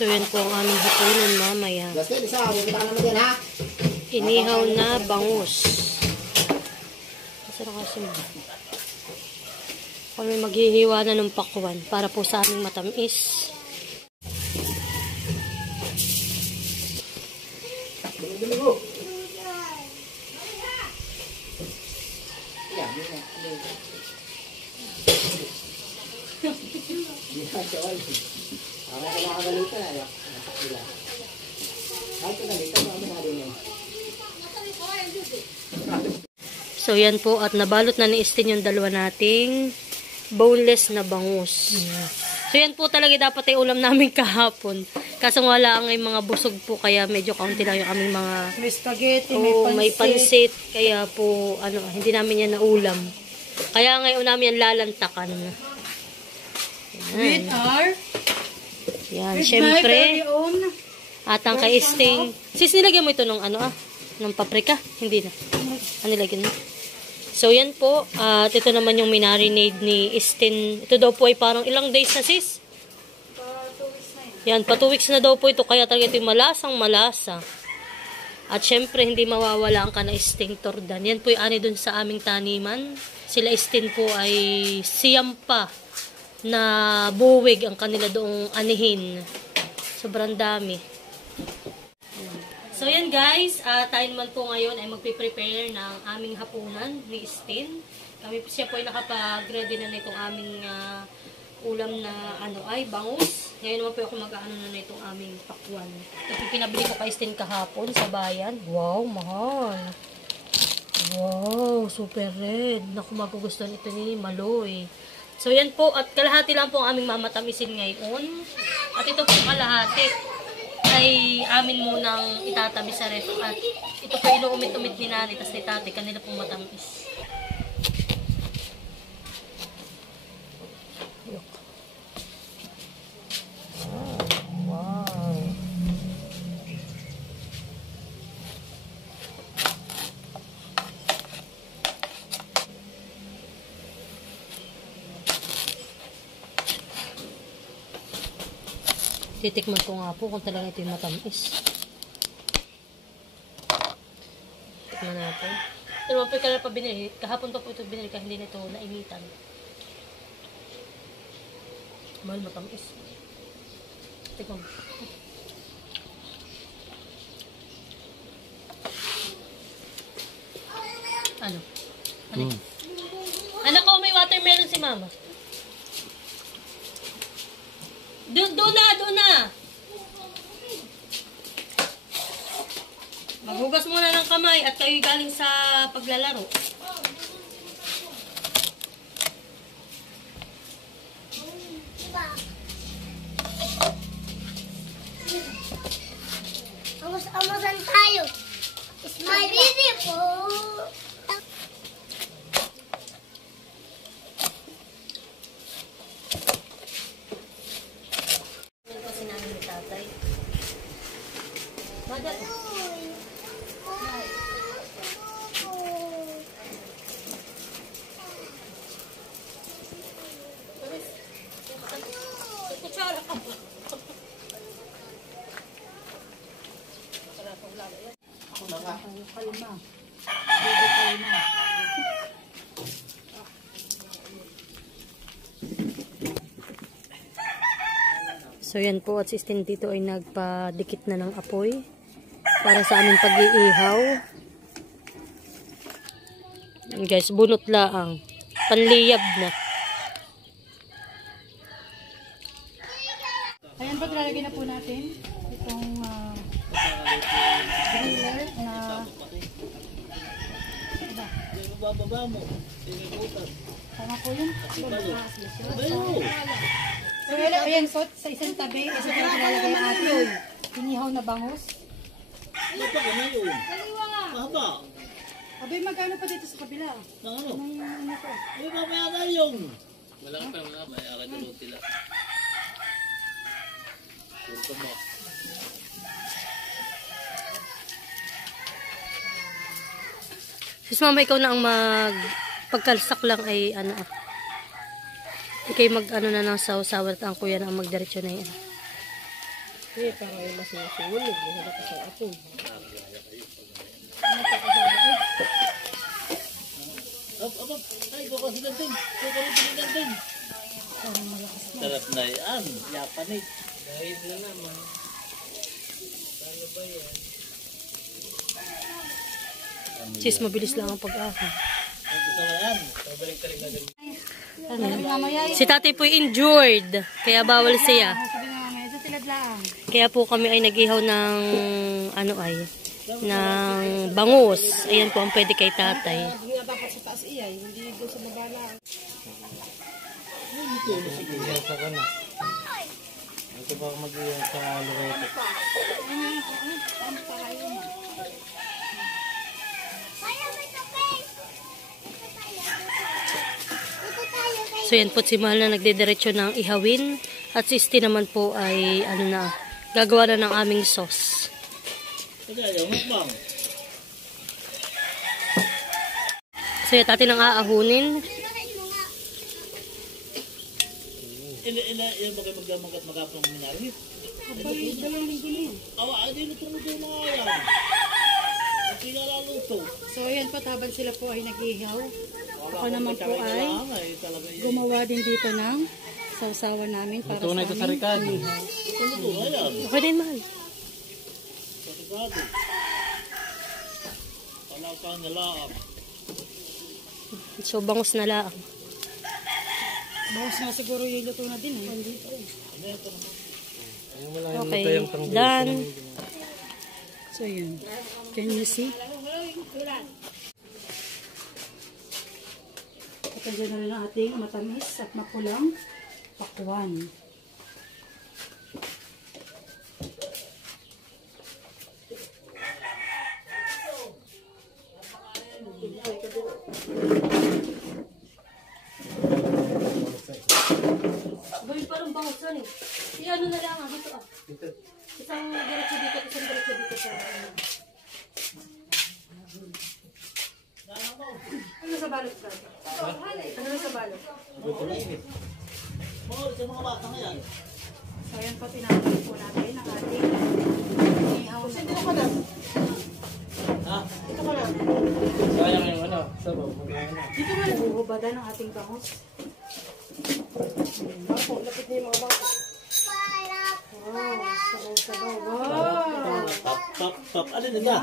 So, yan po ang aming hapunan mamaya. Inihaw na bangus. Masarap kasi mo. Kami maghihiwa na ng pakwan para po sa aming matamis. So yan po, at nabalot na ni Estin yung dalawa nating boneless na bangus. So yan po talaga dapat ay ulam namin kahapon. Kaso wala ang mga busog po, kaya medyo kaunti lang yung aming mga... May spaghetti, may pansit. Kaya po, hindi namin yan naulam. Kaya ngayon namin yan lalantakan. With our... Yan, syempre. At ang kay Esting. Sis, nilagyan mo ito ng ng paprika? Hindi na. Nilagyan mo. So, yan po. At ito naman yung minarinade ni Estin. Ito daw po ay parang ilang days na, sis? 2 weeks na yun. Yan, pa 2 weeks na daw po ito. Kaya talaga ito yung malasang malasa. At syempre, hindi mawawala ang kana Esting tordan. Yan po yung ani dun sa aming taniman. Sila Estin po ay siyam pa na buwig ang kanila doong anihin. Sobrang dami. So yan guys, tayo naman po ngayon ay magpe-prepare ng aming hapunan ni Estin. Siya po ay nakapag-ready na nitong aming ulam na bangus. Ngayon naman po ako mag-aano na nitong aming pakwan. Ito pinabili ko kay Estin kahapon sa bayan. Wow, mahal. Wow, super red. Naku, magugustuhan ito ni Maloy. So yan po, at kalahati lang po ang aming mamatamisin ngayon. At ito po kalahati ay amin munang itatabi sa ref. At ito po inuumit-umit ni Nani, tas ni Tate, kanila pong matamis. Wow. Titikman ko nga po kung talaga ito yung matamis. Tikman natin. Pero mapay ka na pa binili. Kahapon pa po ito binili ka, hindi na ito nainitan. Mahal matamis. Tikman mo. Ano? Ano ko, may watermelon si Mama. Doon na! Maghugas muna ng kamay at kayo galing sa paglalaro. Amos-amasan tayo. Smile beautiful. So yan po, at si Estin dito ay nagpadikit na ng apoy para sa aming pag-iihaw. Guys, bunot laang. Panliyab na. Ayan po, lalagyan na po natin itong griller na bababa mo. tama po yun. So, ayan, so, sa isang tabi, isa po lalagay ang ating inihaw na bangus. Ano pa ka na yun? Mahaba. Abay, magkano pa dito sa kabila? Nang ano? Ano po? Ay, mamaya na yung. Malaki pa naman, may akadulot sila. Puro mo. Sis Mama, ikaw na ang pagkalsak lang ay Ikay mag na ng saw-saw at ang kuya na ang magdiretso na yan. Eh, para ay mas masunog. Wala ka sa apoy. Up. Ay, baka sila din. Baka sila din. Sarap na yan. Yapanit. Dahil na naman. Sis, mabilis lang ang pag-ahon. Gusto mo yan? Pabalik ka rin na din. Si tatay po injured, kaya bawal siya. Sabi nga mamaya, ito tilad lang. Kaya po kami ay nag-ihaw ng ng bangus. Ayan po ang pwede kay tatay. Hindi nga dapat sa taas iyay, hindi doon sa baba lang. Mag-iyan sa kana. Ito pa mag-iyan sa lorete. So yan po si Mahal na nagdidiretso ng ihawin. At si Sti naman po ay gagawa na ng aming sauce. Kaya yung mukbang. So yan atin ang aahunin. Yan ba kayo magkapang mangyari? Awa, hindi na tungkol na nga yan. At pinalalo ito. So ayan po, habang sila po ay nag-ihaw. Ako naman po ay gumawa din dito ng sausawan namin para Tunay ito sa Ricardo. Okay din, Mahal. Sasigado. Wala kang nalaam. So bangus na lang. Bawas na siguro yung luto na din. Okay, done. So yun. Can you see? Patagyan na rin ang ating matamis at mapulang pakwan. Boy, parang bangus na eh. Ano na lang dito Isang diretso dito, isang diretso dito sa Ano sa balot ka? Ano sa balot? Sa mga bata nga yan. So ayan po, tinapos po natin ang ating ihaw na. Dito ka na. Ha? Dito ka na. Sayang yung sabaw. Dito ka na. Buhubadan ang ating bangus. Bako, lapit niyo yung mga bako. Wow, sabaw. Wow! Pap. Ano na ba?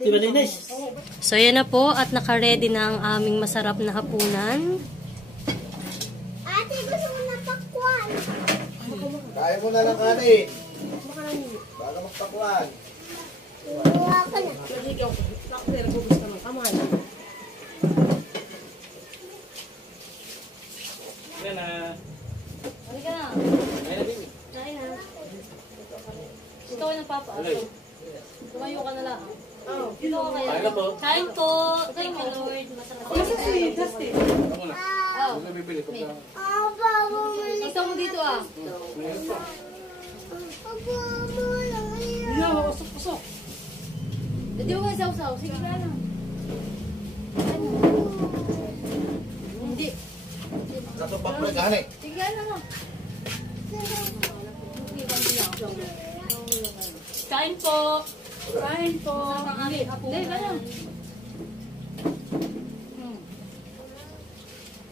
Diba Nines? So yan na po at naka-ready na ang aming masarap na hapunan. Ate, gusto mo na pakwan. Kaya mo na lang kanin. Bago magpakuan. Gumawa ko na. Yan na. Halika na. Ayun na din. Kain na. Gusto ko ng papa. Tumayo ka na lang. Dito ka kaya. Kain na po. Kain po. Thank you, Lord. Masarap. Ako na. Oh. Huwag na bibili. Ah, babo mo na. Gusto mo dito ah. Babo mo lang yan. Yo, usok-usok. Hindi mo saw-saw. Sige na lang. Hindi. Katupak mo na kanin. Sige na lang. Kain po. Kain po. Ang aming hapunan. Hindi, ganun.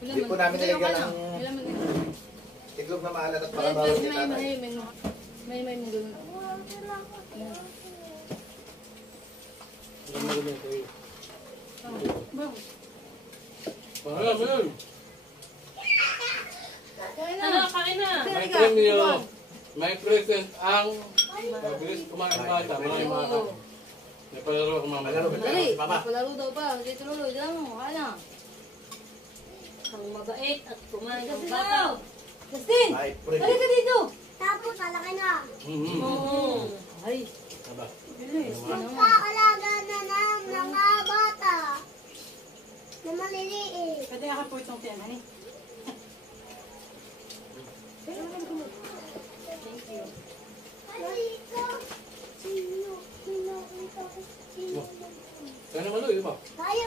Hindi po namin nilagyan ng itlog na maalat at para bawal kita. May ganun. Alam mo ganyan kayo. Bahala mo yun. Ano, kain na. May premyo. May present ang mabilis kumain ng bata. Maraming mga bata. May palaro ang mga Malaro bata. ka Dali, Papa. palaro daw pa. Dito luloy, dala mo, kain na. Ang mabait at kumain ng bata. Justin, Ay, pre. halika dito. Tapos, palaki na. Ay, Aba. Magkaalaga na ng mga bata. Na maliliit. Pwede ako po itong tiyan, hani? Halika. Sino? Sino? Sino? Kaya naman doon, di ba? Tayo.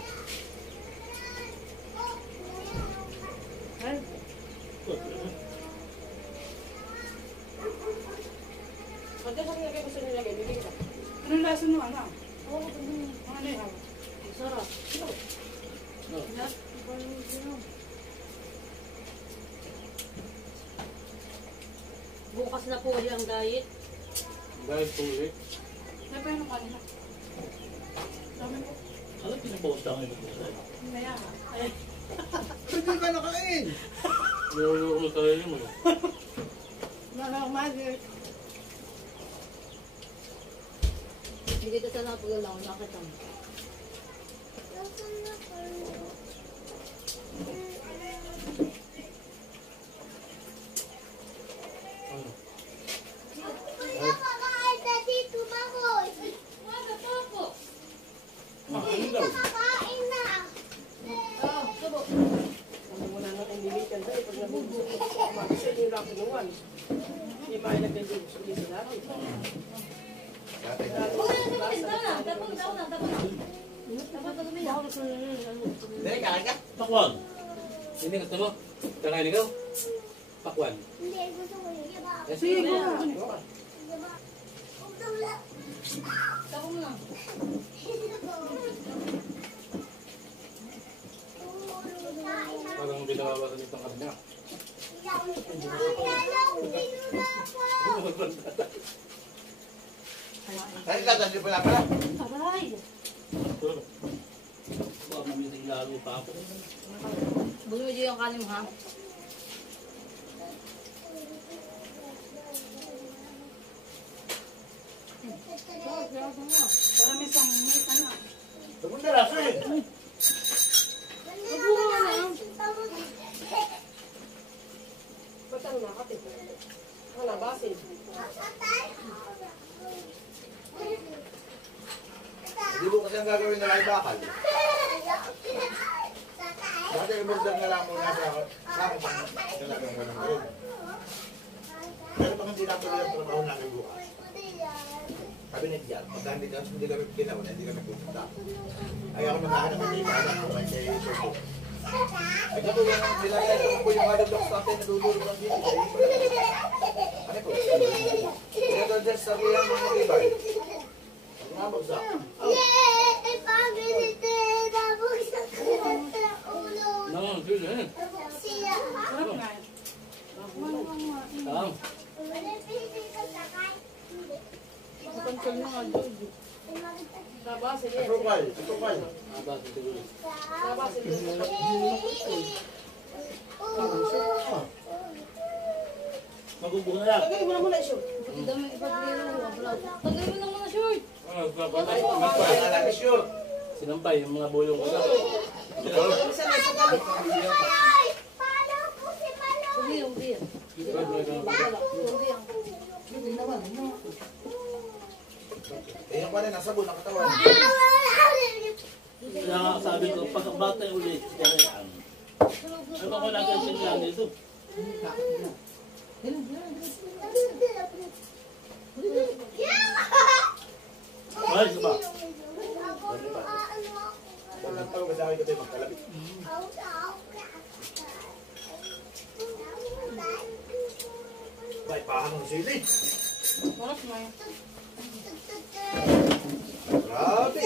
Malakas na po ang diet. Dahil tuloy. Alam, pinapost ako ito. Hindi ka nakain. Niluloko mo tayo mo. Hindi ka sana pagalaw, nakita mo. Nakakain na dito, Makoy. Nakakain na. Hindi, kain ka. Pakwan. Hindi gusto mo? Kakain ikaw? Pakwan. Hindi, gusto ko yung iba. Sige, Iba. Tapos mo na. Parang binabawasan itong karnya. Kain ka, hindi pa lang pala. Aray! Baka mamiting lalo pa ako. Bulo mo yung kanin mo, ha? Tugod na lang, sir. Hindi mo kasi ang gagawin na live bakal. Dati umorder na lang muna sa akin. Talagang ganun rin. Pero pag hindi natuloy ang trabaho namin bukas, sabi na diyan, pag hindi kami ginawa, hindi kami pupunta. Ay ako naghahanap ng iba na kung may kayo ito. Ay naku, nilalagay ko yung mga dog sa atin, naduduro lang dito. Ano po? Pinagandar sa kailang mga iba. Ang mga bagsak. No, sige. Tama. Tukal, tukal. Aba, siguro. Magubuo na lang. Tagay mo na muna, short. Tagay mo na muna, short. Ah, Ang sure. sinampay yung mga bulong ko. Ubi. Eh, yung pala, nasa buong nakatawan. Kaya nga sabi ko, pag bata ulit, kaya yan. Ano ko lang ganyan lang dito? Mahal ka ba? Walang tao ba sa akin ito magkalapit. Bay, pahang ng sili. Grabe. Ate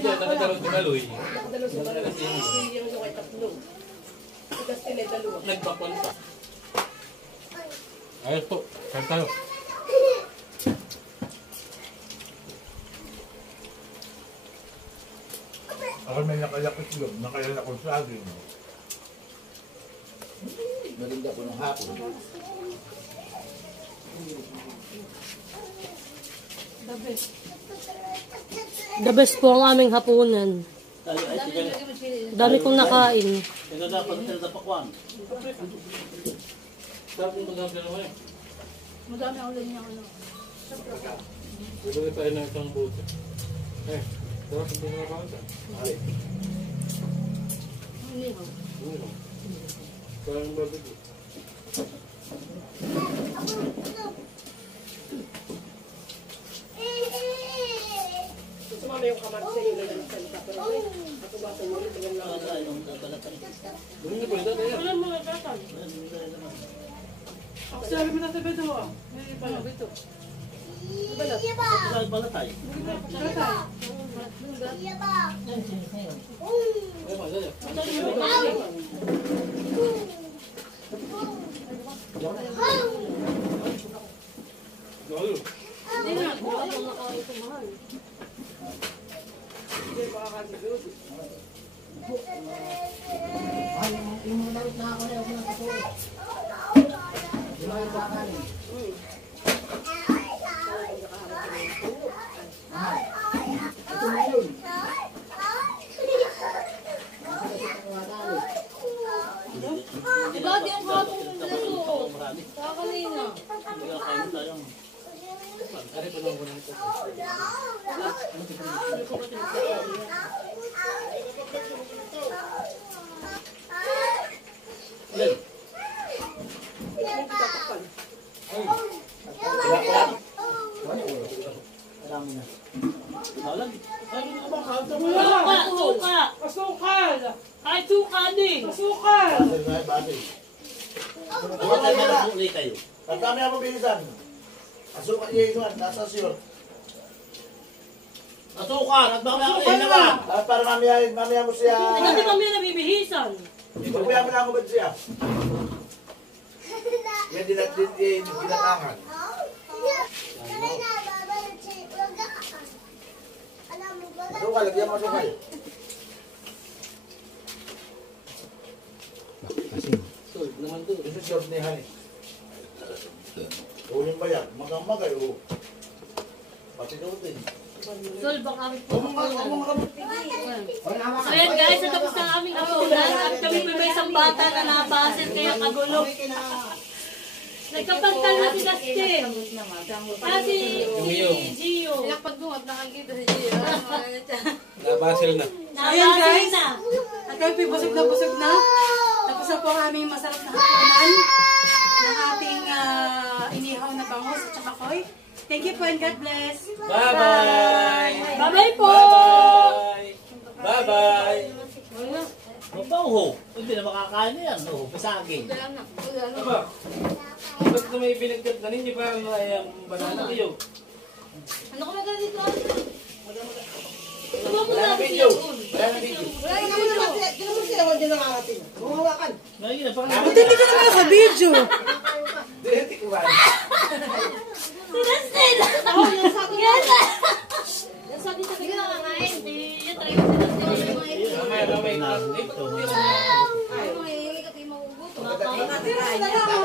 dyan, nakadalong dumaloy. Nagpakwan pa. Ayos po, kain tayo. Ako may nakalakot yun, nakalakot sa akin. Nalinda ko ng hapon. The best po ang aming hapunan. Tayo ay sige. Dami kong nakain. Ito dapat sa pakwan. Sarap yung pagkakang naman eh. Madami ang ulan niya, ano. Bibili tayo ng isang buto. Eh, sarap yung pinakakanta. Ay, Parang barbecue. Bumili na po ito tayo. Sabi mo na sa beto, ah. May pala beto. Balatay. Balatay. Iya ba? Ay, madali. Lalo. Hindi na, wala akong nakain ko mahal. Diba, di ang kapong nasuot. Saka kanina. Ari pa lang muna ito. Len. Suka! Asukal! Ay, suka din! Asukal! Basil na, basil. Bakit na nabuli kayo? Ang dami ang mabilisan. Asukal niya yun, nasa sure. Asukal! At baka ako na. At para mamaya mo siya. Ay, kasi kami nabibihisan. Pagkuya mo lang mo ba siya? Yan dinatangan. Asukal, lagyan mo asukal. Solve naman to. Ito sure ni Hani. Uling ba yan? Magamagay o. Pati din. Solve ang aming pupunan. So yan guys, natapos na ang aming apunan at kami may isang bata na nabasil kaya kagulo. Nagkapantal na si Dustin. Si Gio. Pagbuhat nakikita si Gio. Nabasil na. Ayan, Nabasil guys. na. At kami busog na busog na. Tapos na po ang aming masarap na hapunan ng ating inihaw na bangus at saka koy. Thank you po and God bless. Bye-bye! Bye-bye po! Bye-bye! Bye-bye! Mabaho. Hindi na makakain yan. No, pasaging. Aba, ba't na may binagkat na ninyo parang banana kayo? Ano ka magana dito? Tumo mo Wala na na video. Wala na video. Ngayon na, parang Buti hindi ka naman naka-video. Hindi ko ba? Si Dustin! Yes! Yan sabi sa kanya nakakain. Yan try mo si Dustin. Ramay. ito. Dapat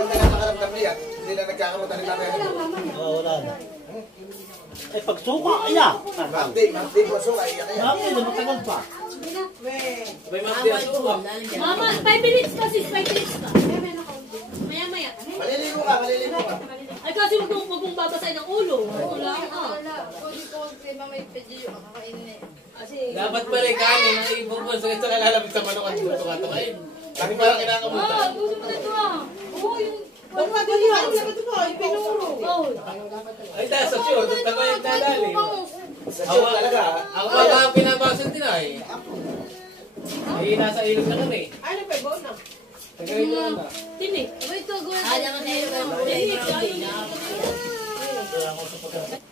na makaramdam niya. Hindi na nagkakamutan ng tatay. Oo, wala na. Eh, pag suka, kaya. Mabdi po so ay yan. Bakit na matagal pa? May mabdiyan ko. Mama, 5 minutes pa sis, 5 minutes pa. Maya. Maliligo ka. Ay kasi huwag mong babasahin ang ulo. Wala ka. Dapat pala kanin na ibubon sa ito kalalapit sa manok at tuto kain. Kasi parang kinakamutan. Gusto mo na ito ah. Oo, yung... Ay, dahil sa sure, doon tayo yung dadali. Sa sure talaga. Ang mga pinabasan din ay. Ay, nasa ilog na kami. Ano pa, go na. Tagayin mo na. Tinik. Ayaw na tayo.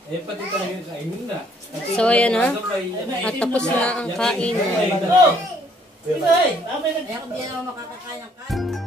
Eh, pati tayo yun sa imun na. So, ayan na. At tapos na ang kainan. Pinoy! Tama na. Kaya kung di na ako makakakain ng kain.